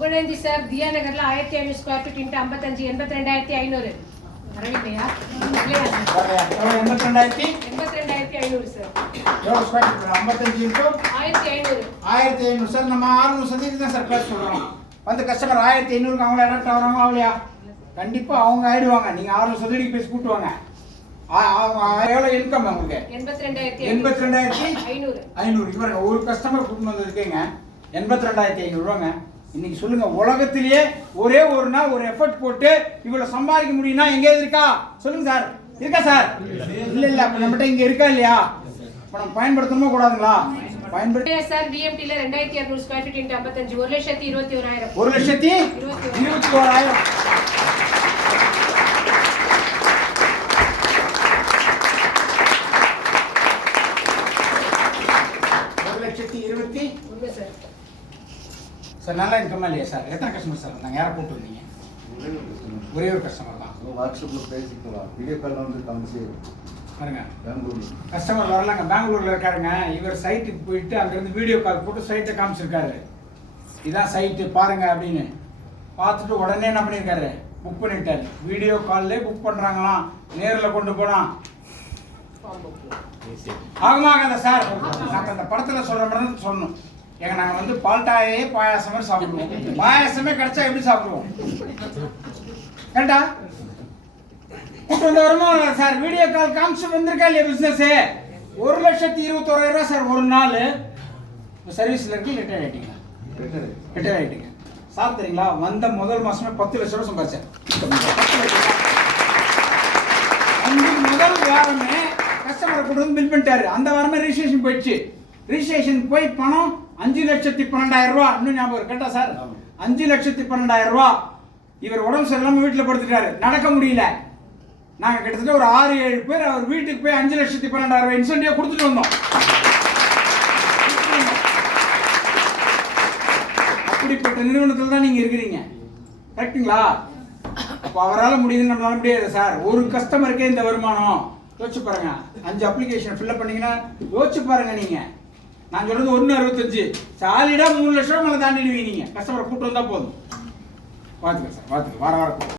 Pugazhendhi sir தியா நகர்ல 1500 square feet into 55 82500 வரவில்லையா? இல்லையா சார்? 82500 சார். எவ்வளோ ஸ்கொயர் ஃபீட்? 55 into 1500 sir. நம்ம 600 சதவீதம் தான் சார் ப்ளஸ் சொல்கிறோம். வந்து கஸ்டமர் 1500க்கு அவங்கள அடாப்ட் ஆகிறாங்க அவளையா? கண்டிப்பாக அவங்க ஆயிடுவாங்க. நீங்கள் 600 சதவீதம் பேசி கூட்டுவாங்க. அவங்க எவ்வளோ இன்கம் உங்களுக்கு? 82500. இவங்க ஒரு கஸ்டமர் கூட்டு வந்திருக்கீங்க 82500 ரூபாங்க. இன்னைக்கு சொல்லுங்க, உலகத்திலேயே ஒரே ஒரு நாள் ஒரு எஃபர்ட் போட்டு இவ்வளவு சம்பாதிக்க முடியும்னா எங்க இருக்கா சொல்லுங்க சார். இருக்கா சார்? இல்ல அப்ப நம்மகிட்ட இங்க இருக்கா இல்லையா? இப்ப நம்ம பயன்படுத்தணுமா கூடாதுங்களா? பயன்படுத்த சார். விஎம்டி ல 2200 ஸ்கொயர் ஃபீட் இன்ட்டு 55 1,21,000. 1,21,000. சார் நல்லா இன்கம்மா இல்லையா சார்? எத்தனை கஸ்டமர் சார் வந்தாங்க? யாரை கூப்பிட்டு வந்தீங்க? ஒரே ஒரு கஸ்டமர் தான். வாட்ஸ்அப்பில் பேசிக்கலாம். வீடியோ கால் வந்து தம்பி பாருங்க, பெங்களூர் கஸ்டமர் வரலாங்க, பெங்களூர்ல இருக்காருங்க. இவர் சைட்டுக்கு போயிட்டு அங்கேருந்து வீடியோ கால் போட்டு சைட்டை காமிச்சிருக்காரு. இதான் சைட்டு பாருங்க அப்படின்னு பார்த்துட்டு உடனே என்ன பண்ணியிருக்காரு? புக் பண்ணிட்டாரு. வீடியோ கால்லே புக் பண்ணுறாங்களாம். நேரில் கொண்டு போனால் ஆகமாகாத சார். நாங்கள் அந்த படத்தில் சொல்கிற மாதிரி தான் சொல்லணும். ஏங்க நாங்கள் வந்து பால்டாயே பாயாசம் மாதிரி சாப்பிடுவோம். பாயாசமே கிடைச்சா எப்படி சாப்பிடுவோம்? கேட்டா கூட்டு வந்து வருமா சார்? வீடியோ கால் காமிச்சு வந்திருக்கா இல்லையா பிஸ்னஸு? 1,21,000 சார் ஒரு நாள். சர்வீஸில் இருக்கு. ரிட்டையர் ஆகிட்டீங்க. ரிட்டையர் ஆகிட்டீங்க சார். தெரியுங்களா, வந்த முதல் மாதமே 10 லட்ச ரூபா சம்பாதிச்சேன். முதல் வாரமே கஸ்டமரை கொண்டு வந்து பில் பண்ணிட்டாரு. அந்த வாரமே ரிஜிஸ்ட்ரேஷன் போயிடுச்சு. ரிஜிஸ்ட்ரேஷன் போய் பணம் 5,12,000 ரூபா. இன்னும் ஞாபகம் கேட்டா சார்? 5,12,000 ரூபா. இவர் உடம்பு சரியில்லாம வீட்டில் படுத்துட்டாரு, நடக்க முடியல. நாங்கள் கிட்டத்தட்ட ஒரு 6-7 பேர் அவர் வீட்டுக்கு போய் 5,12,000 ரூபாய் இன்சென்டிவா கொடுத்துட்டு வந்தோம். அப்படிப்பட்ட நிறுவனத்தில் தான் நீங்க இருக்கிறீங்க. கரெக்டுங்களா? அப்போ அவரால் முடியுதுன்னு நம்மளால முடியாது சார். ஒரு கஸ்டமருக்கே இந்த வருமானம். யோசிச்சு பாருங்க. 5 அப்ளிகேஷன் ஃபில்அப் பண்ணீங்கன்னா யோசிச்சு பாருங்க. நீங்க நான் சொல்றது 1,65 சாலிடா 3 லட்சம் மேலே தாண்டிடுவீங்க. நீங்க கஸ்டமரை கூட்டு வந்தா போதும். பார்த்துக்க சார், பார்த்துக்க. வார வாரம்